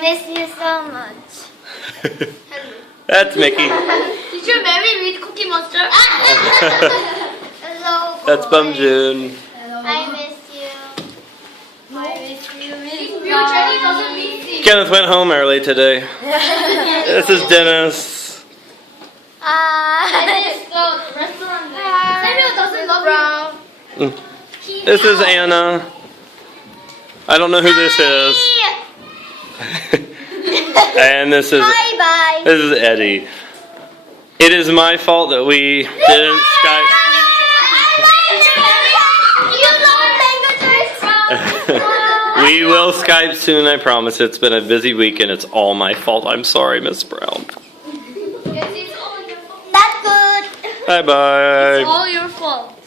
miss you so much. That's Mickey. Did you marry me, Cookie Monster? Hello. That's Bum June. I miss you. I miss you. Jenny doesn't miss you. Kenneth went home early today. This is Dennis. Dennis, the restaurant there. Samuel doesn't love you. This is Anna. I don't know who this is. And this is Bye. this is Eddie. It is my fault that we didn't Skype. We will Skype soon, I promise. It's been a busy week and it's all my fault. I'm sorry, Miss Brown. Yes, it's all your fault. That's good. Bye bye. All your fault.